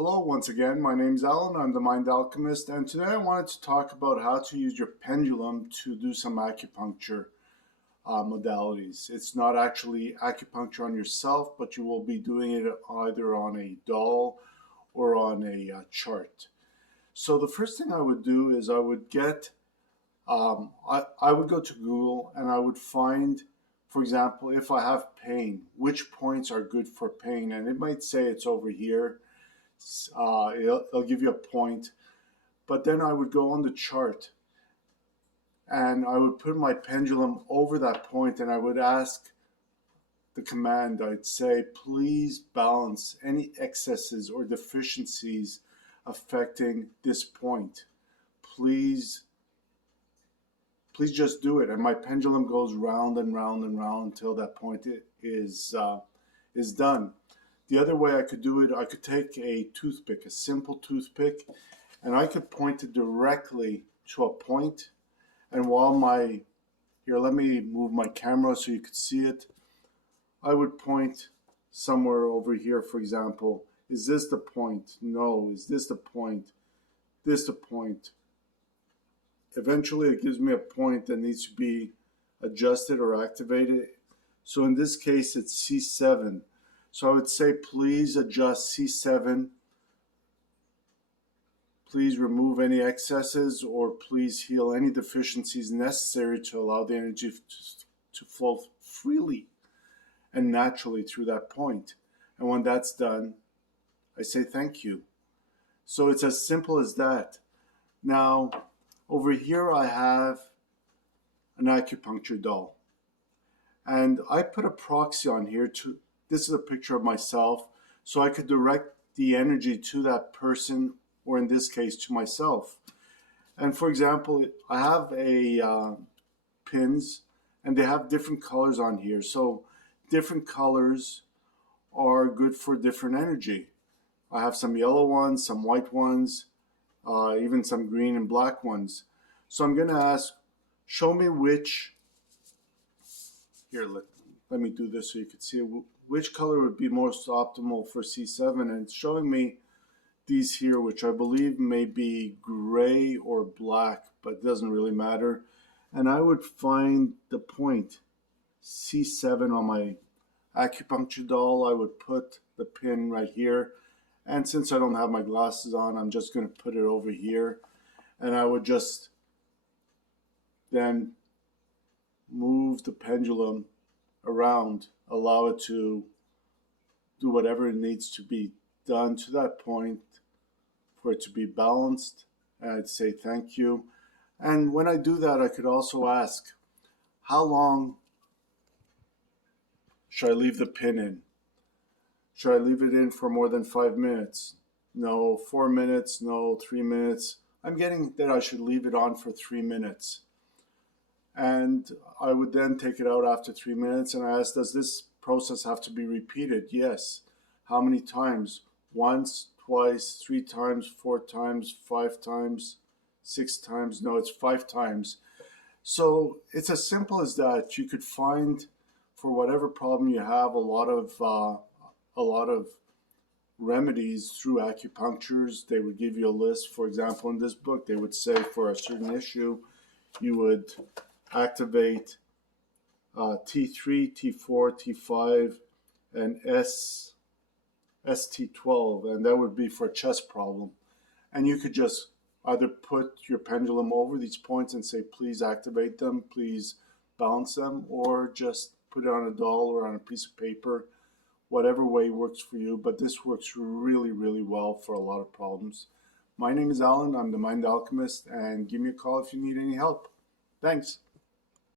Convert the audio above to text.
Hello once again, my name's Alan, I'm the Mind Alchemist, and today I wanted to talk about how to use your pendulum to do some acupuncture modalities. It's not actually acupuncture on yourself, but you will be doing it either on a doll or on a chart. So the first thing I would do is I would get, I would go to Google and I would find, for example, if I have pain, which points are good for pain, and it might say it's over here. It'll give you a point, but then I would go on the chart and I would put my pendulum over that point and I would ask the command. I'd say, please balance any excesses or deficiencies affecting this point. Please just do it. And my pendulum goes round and round and round until that point is done. The other way I could do it, I could take a toothpick, a simple toothpick, and I could point it directly to a point. And here, let me move my camera so you could see it. I would point somewhere over here, for example. Is this the point? No. Is this the point? This the point. Eventually, it gives me a point that needs to be adjusted or activated. So in this case, it's C7. So I would say, please adjust C7, please remove any excesses, or please heal any deficiencies necessary to allow the energy to flow freely and naturally through that point. And when that's done, I say thank you. So it's as simple as that. Now, over here I have an acupuncture doll. And I put a proxy on here this is a picture of myself, so I could direct the energy to that person, or in this case, to myself. And for example, I have pins, and they have different colors on here. So different colors are good for different energy. I have some yellow ones, some white ones, even some green and black ones. So I'm going to ask, show me which, here, let me do this so you can see which color would be most optimal for C7, and it's showing me these here, which I believe may be gray or black, but it doesn't really matter. And I would find the point C7 on my acupuncture doll. I would put the pin right here, and since I don't have my glasses on, I'm just going to put it over here, and I would just then move the pendulum around, allow it to do whatever it needs to be done to that point for it to be balanced. And I'd say thank you. And when I do that, I could also ask, how long should I leave the pin in? Should I leave it in for more than 5 minutes? No. 4 minutes? No. 3 minutes? I'm getting that I should leave it on for 3 minutes. And I would then take it out after 3 minutes and I ask, does this process have to be repeated? Yes. How many times? Once, twice, 3 times, 4 times, 5 times, 6 times? No, it's 5 times. So it's as simple as that. You could find, for whatever problem you have, a lot of remedies through acupunctures. They would give you a list. For example, in this book, they would say for a certain issue, you would activate T3, T4, T5, and ST12, and that would be for a chest problem. And you could just either put your pendulum over these points and say, please activate them, please balance them, or just put it on a doll or on a piece of paper, whatever way works for you. But this works really, really well for a lot of problems. My name is Alan, I'm the Mind Alchemist, and give me a call if you need any help. Thanks.